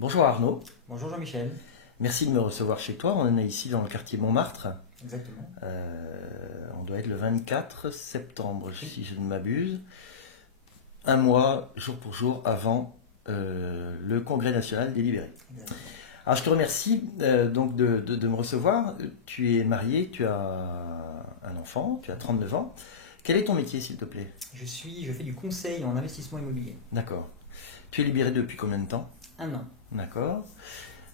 Bonjour Arnaud, Bonjour Jean-Michel. merci de me recevoir chez toi. On est ici dans le quartier Montmartre. Exactement. On doit être le 24 septembre, si je ne m'abuse. Un mois, jour pour jour, avant le Congrès national des libérés. Exactement. Alors je te remercie donc de me recevoir. Tu es marié, tu as un enfant, tu as 39 ans. Quel est ton métier, s'il te plaît? Je fais du conseil en investissement immobilier. D'accord. Tu es libéré depuis combien de temps? 1 an. D'accord.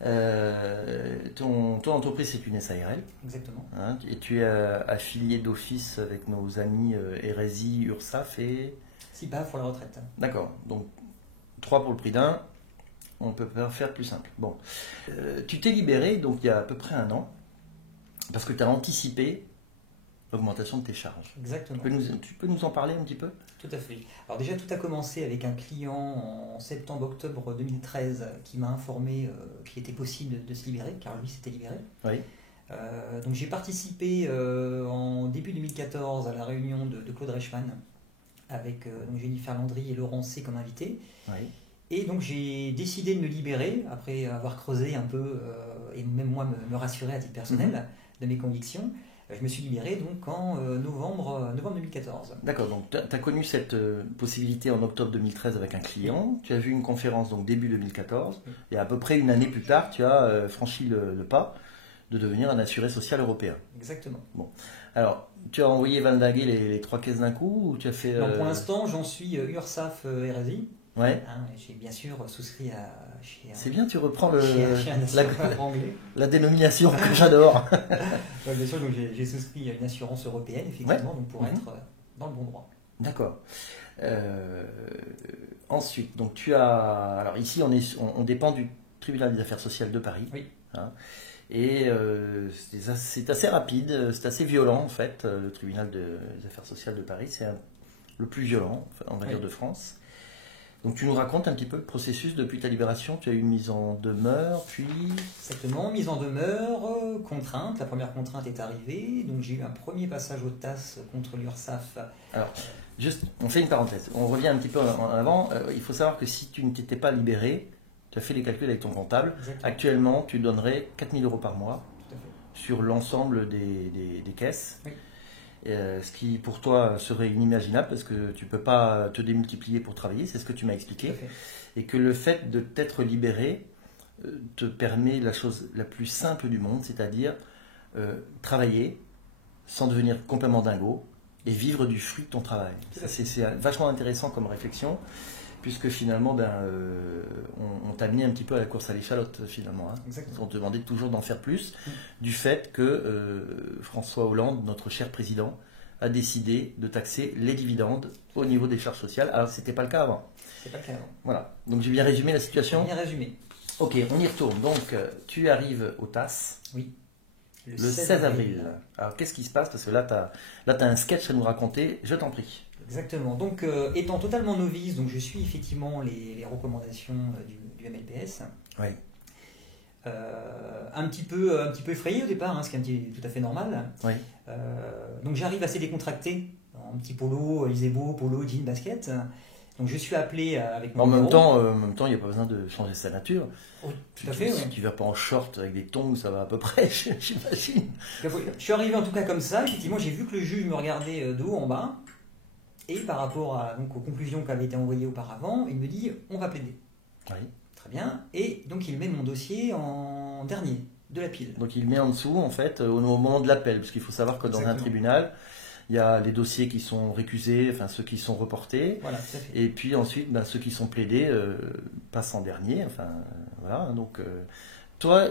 Ton entreprise, c'est une SARL, Exactement. hein, et tu es affilié d'office avec nos amis RSI, URSAF et... 6 pas pour la retraite. D'accord, donc 3 pour le prix d'un, on peut pas faire plus simple. Bon, tu t'es libéré donc il y a à peu près 1 an, parce que tu as anticipé l'augmentation de tes charges. Exactement. Tu peux nous en parler un petit peu? Tout à fait. Alors déjà, tout a commencé avec un client en septembre-octobre 2013 qui m'a informé qu'il était possible de se libérer, car lui s'était libéré. Oui. Donc j'ai participé en début 2014 à la réunion de Claude Reichmann avec donc Jennifer Landry et Laurent C comme invités. Oui. Et donc j'ai décidé de me libérer après avoir creusé un peu et même moi me rassurer à titre personnel de mes convictions. Je me suis libéré donc en novembre 2014. D'accord, donc tu as connu cette possibilité en octobre 2013 avec un client, tu as vu une conférence donc début 2014, et à peu près une année plus tard, tu as franchi le pas de devenir un assuré social européen. Exactement. Bon, alors, tu as envoyé valdinguer les 3 caisses d'un coup ou tu as fait... Non, pour l'instant, j'en suis URSAF RSI. Ouais, J'ai bien sûr souscrit chez c'est bien, tu reprends chez un assureur anglais. la dénomination que j'adore. Ouais, bien sûr, donc j'ai souscrit à une assurance européenne, effectivement, donc pour être dans le bon droit. D'accord. Ensuite, donc tu as... Alors ici, on dépend du tribunal des affaires sociales de Paris. Oui. Hein. Et c'est assez rapide, c'est assez violent en fait. Le tribunal des affaires sociales de Paris, c'est le plus violent, enfin, on va dire, de France. Donc tu nous racontes un petit peu le processus depuis ta libération. Tu as eu une mise en demeure, puis... Exactement, mise en demeure, contrainte. La première contrainte est arrivée, donc j'ai eu un premier passage au TAS contre l'URSSAF. Alors, juste, on fait une parenthèse. On revient un petit peu en avant. Il faut savoir que si tu ne t'étais pas libéré, tu as fait les calculs avec ton comptable. Exactement. Actuellement, tu donnerais 4 000 euros par mois Tout à fait. sur l'ensemble des caisses. Oui. Ce qui pour toi serait inimaginable parce que tu ne peux pas te démultiplier pour travailler, c'est ce que tu m'as Tout expliqué. à fait. Et que le fait de t'être libéré te permet la chose la plus simple du monde, c'est-à-dire travailler sans devenir complètement dingo et vivre du fruit de ton travail. C'est vachement intéressant comme réflexion, puisque finalement on t'a mis un petit peu à la course à l'échalote finalement. Hein. On te demandait toujours d'en faire plus, du fait que François Hollande, notre cher président, a décidé de taxer les dividendes au niveau des charges sociales. Alors c'était pas le cas avant. C'est pas clair. Voilà, donc j'ai bien résumé la situation. Bien résumé. Ok, on y retourne. Donc tu arrives au TAS Oui. le 16 avril. Alors qu'est-ce qui se passe? Parce que là tu as un sketch à nous raconter, je t'en prie. Exactement. Donc, étant totalement novice, donc je suis effectivement les recommandations du MLPS. Oui. Un petit peu effrayé au départ, ce qui est tout à fait normal. Oui. Donc j'arrive assez décontracté, en petit polo, Isebo, polo, jean, basket. Donc je suis appelé avec mon en même numéro. temps, il n'y a pas besoin de changer sa nature. Oui, tout à fait. Si tu vas pas en short avec des tongs, ça va à peu près, j'imagine. Je suis arrivé en tout cas comme ça. Effectivement, j'ai vu que le juge me regardait de haut en bas. Et par rapport aux conclusions qui avaient été envoyées auparavant, il me dit on va plaider. Oui. Très bien. Et donc il met mon dossier en dernier de la pile. Donc il met en dessous en fait au moment de l'appel, parce qu'il faut savoir que dans un tribunal, il y a les dossiers qui sont récusés, enfin ceux qui sont reportés. Voilà, tout à fait. Et puis ensuite, ceux qui sont plaidés passent en dernier. Enfin voilà. Donc toi,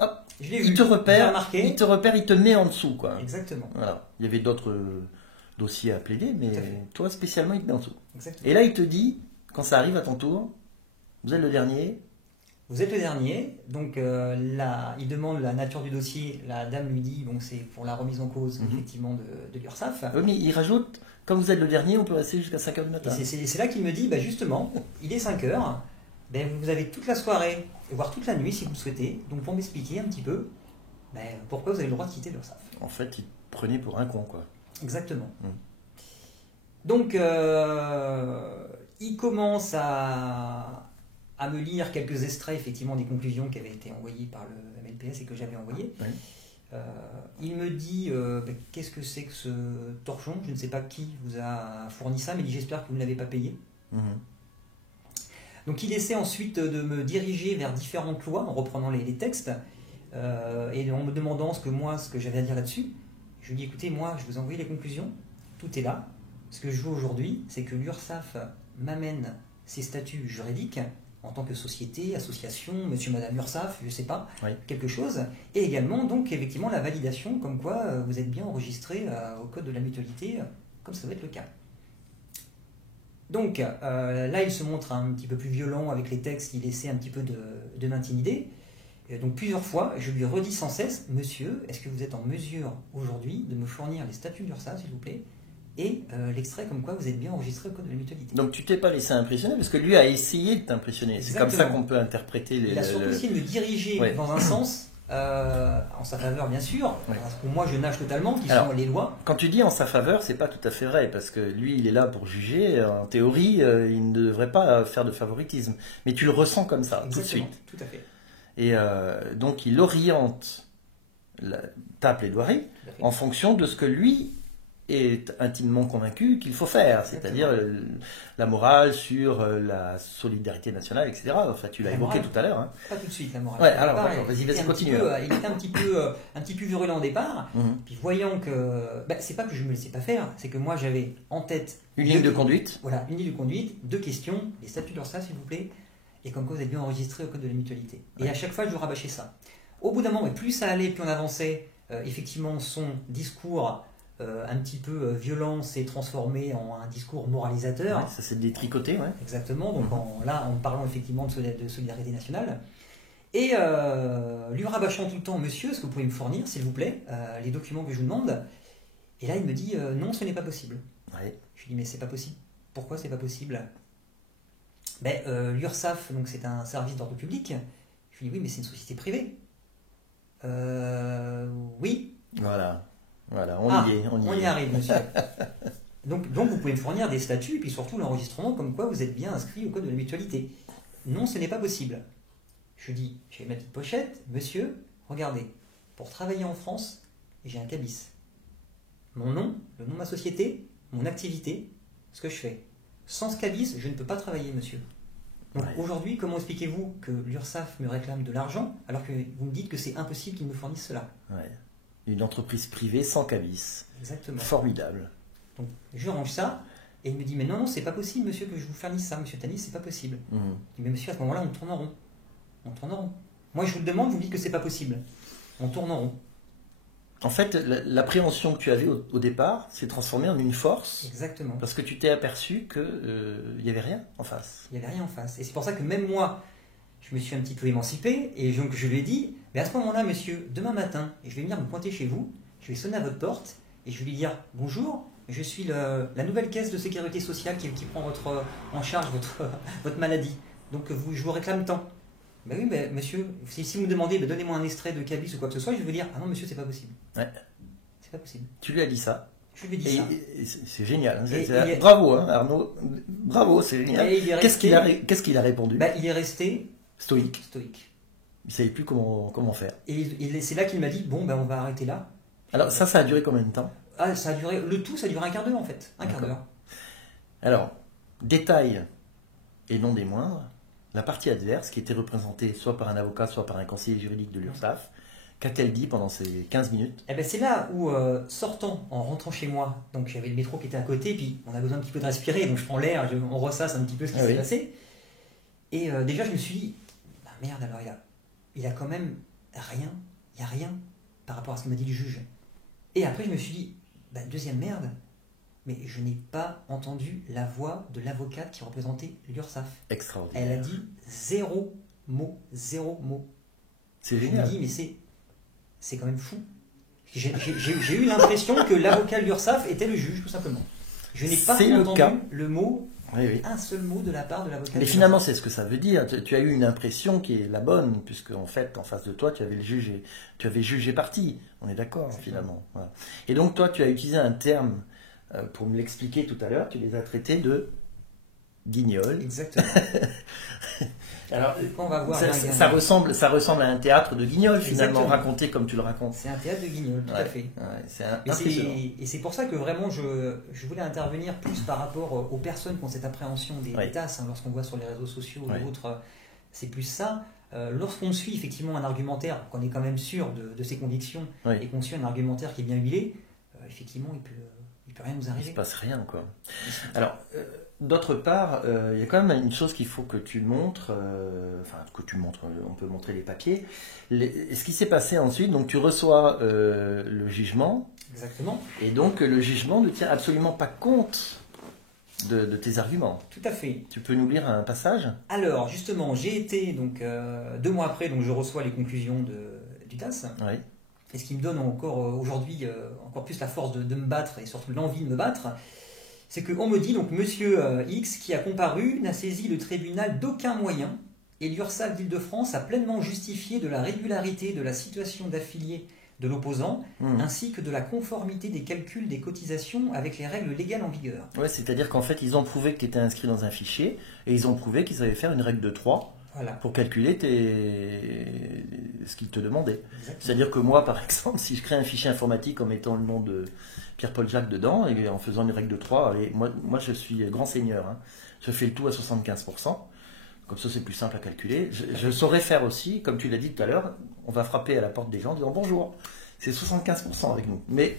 hop, il te repère, il te met en dessous quoi. Exactement. Voilà. Il y avait d'autres dossier à plaider, mais toi spécialement il te met en dessous. Exactement. Et là il te dit, quand ça arrive à ton tour, vous êtes le dernier. Vous êtes le dernier, donc il demande la nature du dossier, la dame lui dit, bon c'est pour la remise en cause effectivement de l'URSSAF. Oui, mais il rajoute, comme vous êtes le dernier, on peut rester jusqu'à 5h du matin. Et c'est là qu'il me dit, justement, il est 5h, vous avez toute la soirée, voire toute la nuit si vous le souhaitez, donc pour m'expliquer un petit peu pourquoi vous avez le droit de quitter l'URSSAF. En fait, il te prenait pour un con quoi. Exactement. Donc, il commence à à me lire quelques extraits effectivement des conclusions qui avaient été envoyées par le MLPS et que j'avais envoyées. Oui. Il me dit qu'est-ce que c'est que ce torchon? Je ne sais pas qui vous a fourni ça, mais il dit j'espère que vous ne l'avez pas payé. Donc il essaie ensuite de me diriger vers différentes lois en reprenant les textes et en me demandant ce que j'avais à dire là-dessus. Je lui dis écoutez, moi je vous ai envoyé les conclusions, tout est là. Ce que je veux aujourd'hui, c'est que l'URSSAF m'amène ses statuts juridiques en tant que société, association, monsieur, madame URSSAF, je ne sais pas, Oui. quelque chose, et également donc effectivement la validation comme quoi vous êtes bien enregistré au code de la mutualité, comme ça va être le cas. Donc là il se montre un petit peu plus violent avec les textes, il essaie un petit peu de m'intimider. Donc plusieurs fois je lui redis sans cesse, monsieur, est-ce que vous êtes en mesure aujourd'hui de me fournir les statuts d'URSSAF s'il vous plaît, et l'extrait comme quoi vous êtes bien enregistré au code de la mutualité. Donc tu t'es pas laissé impressionner parce que lui a essayé de t'impressionner. C'est comme ça qu'on peut interpréter les... Il a surtout essayé de me diriger Ouais. dans un sens, en sa faveur bien sûr, Ouais. parce que moi je nage totalement, qui Alors, sont les lois. Quand tu dis en sa faveur, c'est pas tout à fait vrai parce que lui, il est là pour juger. En théorie, il ne devrait pas faire de favoritisme. Mais tu le ressens comme ça, tout de Exactement, suite. tout à fait. Et donc il oriente ta plaidoirie Tout à fait. en fonction de ce que lui est intimement convaincu qu'il faut faire, c'est-à-dire la morale sur la solidarité nationale, etc. Enfin, tu l'as La évoqué morale. tout à l'heure. Hein. Pas tout de suite la morale. Ouais, Au alors, départ, d'accord, vas-y, il était continue. il était un petit peu virulent au départ, puis voyant que c'est pas que je me laissais pas faire, c'est que moi j'avais en tête Une ligne de conduite. Voilà, une ligne de conduite, deux questions, les statuts d'URSSAF s'il vous plaît, et comme quoi vous êtes bien enregistré au code de la mutualité. Et à chaque fois je lui rabâchais ça. Au bout d'un moment, et plus ça allait, plus on avançait, effectivement son discours un petit peu violent s'est transformé en un discours moralisateur. Ouais, ça s'est détricoté, ouais. Exactement, donc là en parlant effectivement de solidarité nationale. Et lui rabâchant tout le temps, monsieur, est-ce que vous pouvez me fournir, s'il vous plaît, les documents que je vous demande? Et là il me dit, non, ce n'est pas possible. Ouais. Je lui dis, mais c'est pas possible. Pourquoi c'est pas possible? L'URSSAF, donc c'est un service d'ordre public. Je lui dis, oui, mais c'est une société privée. Oui. Voilà, on y est. Arrive, monsieur. donc vous pouvez me fournir des statuts et puis surtout l'enregistrement comme quoi vous êtes bien inscrit au code de la mutualité. Non, ce n'est pas possible. Je dis, j'ai ma petite pochette, monsieur, regardez, pour travailler en France, j'ai un cabis. Mon nom, le nom de ma société, mon activité, ce que je fais. Sans ce cabis, je ne peux pas travailler, monsieur. Donc aujourd'hui, comment expliquez-vous que l'URSSAF me réclame de l'argent alors que vous me dites que c'est impossible qu'ils me fournissent cela? Ouais. Une entreprise privée sans cabis. Exactement. Formidable. Donc je range ça et il me dit mais non, c'est pas possible monsieur que je vous fournisse ça, monsieur Tanis, c'est pas possible. Je dis, mais monsieur, à ce moment-là, on tourne en rond. On tourne en rond. Moi je vous le demande, vous me dites que c'est pas possible. On tourne en rond. En fait, l'appréhension que tu avais au départ s'est transformée en une force. Exactement. Parce que tu t'es aperçu qu'il n'y avait rien en face. Il n'y avait rien en face. Et c'est pour ça que même moi, je me suis un petit peu émancipé et donc je lui ai dit, mais à ce moment-là, monsieur, demain matin, je vais venir me pointer chez vous, je vais sonner à votre porte et je vais lui dire, bonjour, je suis la nouvelle caisse de sécurité sociale qui prend en charge votre maladie. Donc je vous réclame tant. Ben oui, ben, monsieur, si vous me demandez, ben, donnez-moi un extrait de cabis ou quoi que ce soit, je vais vous dire, ah non monsieur, c'est pas possible. Ouais. C'est pas possible. Tu lui as dit ça. Je lui ai dit ça. Et c'est génial. Et bravo, hein, Arnaud. Bravo, c'est génial. Qu'est-ce qu'il a répondu? Ben, il est resté stoïque. Il ne savait plus comment faire. Et c'est là qu'il m'a dit, bon, ben, on va arrêter là. Alors ça a duré combien de temps? Ah, ça a duré un quart d'heure en fait. Un quart d'heure. Alors, détail et non des moindres, la partie adverse, qui était représentée soit par un avocat, soit par un conseiller juridique de l'URSSAF, qu'a-t-elle dit pendant ces 15 minutes? Eh ben, c'est là où, sortant, en rentrant chez moi, donc j'avais le métro qui était à côté, puis on a besoin un petit peu de respirer, donc je prends l'air, on ressasse un petit peu ce qui s'est passé. Et déjà, je me suis dit, bah merde, alors il a quand même rien, il n'y a rien par rapport à ce que m'a dit le juge. Et après, je me suis dit, bah, deuxième merde, mais je n'ai pas entendu la voix de l'avocate qui représentait l'URSSAF. Extraordinaire. Elle a dit zéro mot. C'est Je génial. me dis, mais c'est quand même fou. J'ai eu l'impression que l'avocat de l'URSSAF était le juge, tout simplement. Je n'ai pas entendu le mot, un seul mot de la part de l'avocat. Mais finalement, c'est ce que ça veut dire. Tu as eu une impression qui est la bonne, puisque en fait, en face de toi, tu avais jugé parti. On est d'accord, finalement. Voilà. Et donc, toi, tu as utilisé un terme pour me l'expliquer tout à l'heure. Tu les as traités de guignols. Exactement. Alors, Quand on va voir ça ressemble à un théâtre de Guignol, finalement, Exactement. raconté comme tu le racontes. C'est un théâtre de Guignol, tout à fait. Ouais, c'est impressionnant. Et c'est pour ça que vraiment je voulais intervenir plus par rapport aux personnes qui ont cette appréhension des tasses, hein, lorsqu'on voit sur les réseaux sociaux ou autres, c'est plus ça. Lorsqu'on suit effectivement un argumentaire, qu'on est quand même sûr de ses convictions, et qu'on suit un argumentaire qui est bien huilé, effectivement il peut rien nous arriver. Il ne se passe rien, quoi. Alors, d'autre part, il y a quand même une chose qu'il faut que tu montres, on peut montrer les papiers. Ce qui s'est passé ensuite, donc tu reçois le jugement. Exactement. Et donc le jugement ne tient absolument pas compte de tes arguments. Tout à fait. Tu peux nous lire un passage? Alors, justement, j'ai été, donc 2 mois après, donc je reçois les conclusions du TAS. Oui. Et ce qui me donne encore aujourd'hui encore plus la force de me battre et surtout l'envie de me battre, c'est qu'on me dit, donc monsieur X, qui a comparu, n'a saisi le tribunal d'aucun moyen, et l'URSSAF d'Île-de-France a pleinement justifié de la régularité de la situation d'affilié de l'opposant, ainsi que de la conformité des calculs des cotisations avec les règles légales en vigueur. Ouais, c'est-à-dire qu'en fait, ils ont prouvé que tu étais inscrit dans un fichier, et ils ont prouvé qu'ils savaient faire une règle de 3 pour calculer ce qu'ils te demandaient. Exactement. C'est-à-dire que moi, par exemple, si je crée un fichier informatique en mettant le nom de Pierre-Paul Jacques dedans, et en faisant une règle de 3, allez, moi je suis grand seigneur, hein. Je fais le tout à 75%, comme ça c'est plus simple à calculer. Je saurais faire aussi, comme tu l'as dit tout à l'heure, on va frapper à la porte des gens en disant bonjour, c'est 75% avec nous. Mais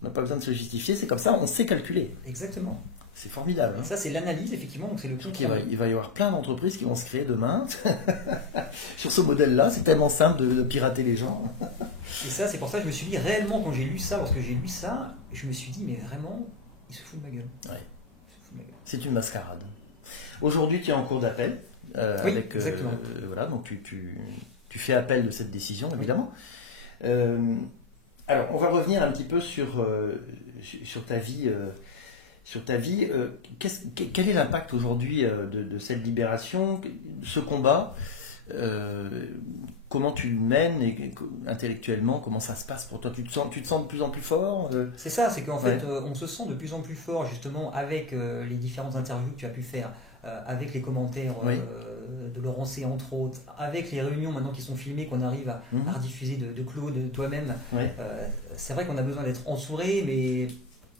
on n'a pas besoin de se justifier, c'est comme ça, on sait calculer. Exactement. C'est formidable. Hein. Ça, c'est l'analyse, effectivement. Donc c'est le il va y avoir plein d'entreprises qui vont se créer demain sur ce modèle-là. C'est tellement simple de pirater les gens. Et ça, c'est pour ça que je me suis dit réellement, quand j'ai lu ça, lorsque j'ai lu ça, je me suis dit, mais vraiment, il se fout de ma gueule. Ouais. C'est une mascarade. Aujourd'hui, tu es en cours d'appel. Exactement. Voilà, donc tu fais appel de cette décision, évidemment. Alors, on va revenir un petit peu sur ta vie. Quel est l'impact aujourd'hui de cette libération, de ce combat? Comment tu le mènes et intellectuellement, comment ça se passe pour toi? Tu te sens de plus en plus fort? C'est ça, c'est qu'en fait, on se sent de plus en plus fort justement avec les différentes interviews que tu as pu faire, avec les commentaires de Laurent C, entre autres, avec les réunions maintenant qui sont filmées, qu'on arrive à rediffuser de Claude, de toi-même. C'est vrai qu'on a besoin d'être entouré, mais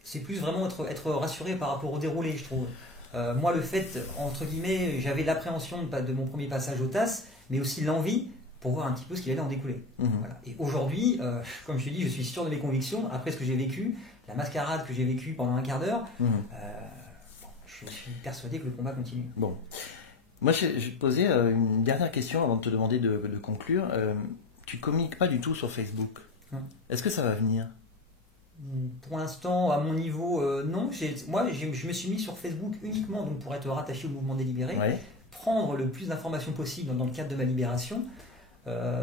c'est plus vraiment être rassuré par rapport au déroulé, je trouve. Moi, le fait, entre guillemets, j'avais l'appréhension de mon premier passage au TAS, mais aussi l'envie pour voir un petit peu ce qu'il allait en découler. Voilà. Et aujourd'hui, comme je te dis, je suis sûr de mes convictions. Après ce que j'ai vécu, la mascarade que j'ai vécue pendant un quart d'heure, je suis persuadé que le combat continue. Bon. Moi, je vais te poser une dernière question avant de te demander de conclure. Tu ne communiques pas du tout sur Facebook. Est-ce que ça va venir ? Pour l'instant, à mon niveau, non. Moi, je me suis mis sur Facebook uniquement donc, pour être rattaché au mouvement délibéré, prendre le plus d'informations possible dans le cadre de ma libération.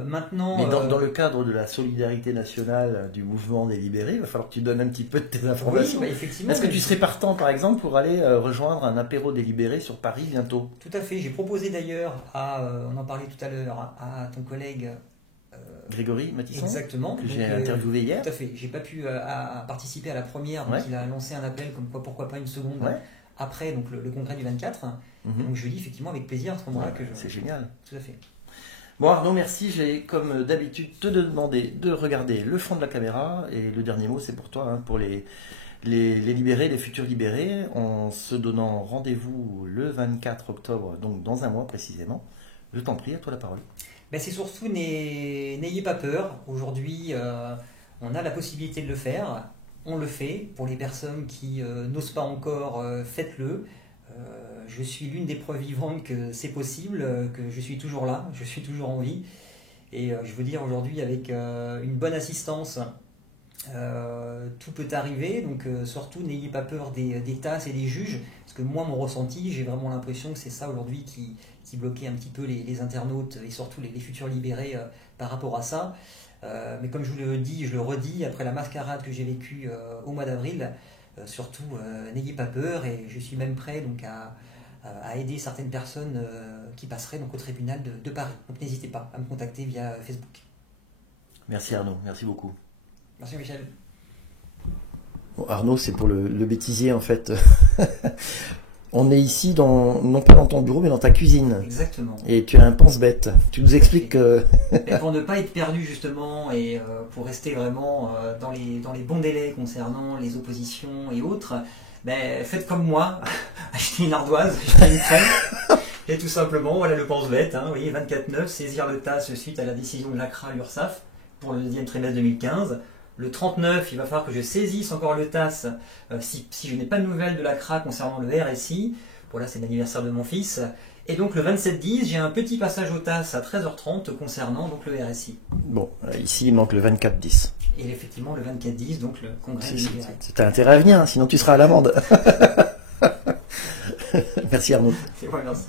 Maintenant, mais dans le cadre de la solidarité nationale du mouvement délibéré, il va falloir que tu donnes un petit peu de tes informations. Oui, effectivement. Est-ce que tu serais partant, par exemple, pour aller rejoindre un apéro délibéré sur Paris bientôt? Tout à fait. J'ai proposé d'ailleurs, on en parlait tout à l'heure, à ton collègue Grégory Matisson, exactement, que j'ai interviewé hier. Tout à fait. J'ai pas pu participer à la première, donc il a lancé un appel comme quoi pourquoi pas une seconde après donc le congrès du 24. Donc je dis effectivement avec plaisir à ce moment-là que c'est génial. Tout à fait. Bon Arnaud, merci. J'ai comme d'habitude te demandé de regarder le fond de la caméra et le dernier mot c'est pour toi, hein, pour les libérés, les futurs libérés, en se donnant rendez-vous le 24 octobre, donc dans un mois précisément. Je t'en prie, à toi la parole. Ben c'est surtout, n'ayez pas peur. Aujourd'hui, on a la possibilité de le faire. On le fait. Pour les personnes qui n'osent pas encore, faites-le. Je suis l'une des preuves vivantes que c'est possible, que je suis toujours là, je suis toujours en vie. Et je veux dire aujourd'hui, avec une bonne assistance, tout peut arriver. Donc surtout, n'ayez pas peur des tasses et des juges. Parce que moi, mon ressenti, j'ai vraiment l'impression que c'est ça aujourd'hui qui bloquait un petit peu les internautes et surtout les futurs libérés par rapport à ça. Mais comme je vous le dis, je le redis, après la mascarade que j'ai vécue au mois d'avril, surtout n'ayez pas peur et je suis même prêt donc, à aider certaines personnes qui passeraient donc, au tribunal de Paris. Donc n'hésitez pas à me contacter via Facebook. Merci Arnaud, merci beaucoup. Merci Michel. Bon, Arnaud, c'est pour le bêtisier en fait. On est ici, non pas dans ton bureau, mais dans ta cuisine. Exactement. Et tu as un pense-bête. Tu nous expliques que... Et pour ne pas être perdu justement, et pour rester vraiment dans les bons délais concernant les oppositions et autres, ben, faites comme moi, achetez une ardoise, achetez une crème, et tout simplement, voilà le pense-bête, vous voyez, 24/9, saisir le TAS suite à la décision de l'ACRA URSSAF pour le deuxième trimestre 2015. Le 39, il va falloir que je saisisse encore le TAS si je n'ai pas de nouvelles de l'ACRA concernant le RSI. Bon là c'est l'anniversaire de mon fils. Et donc le 27/10, j'ai un petit passage au TAS à 13h30 concernant donc le RSI. Bon, ici il manque le 24/10. Et effectivement le 24/10, donc le congrès du libéré. T'as intérêt à venir, sinon tu seras à l'amende. Merci Arnaud. Et voilà, merci.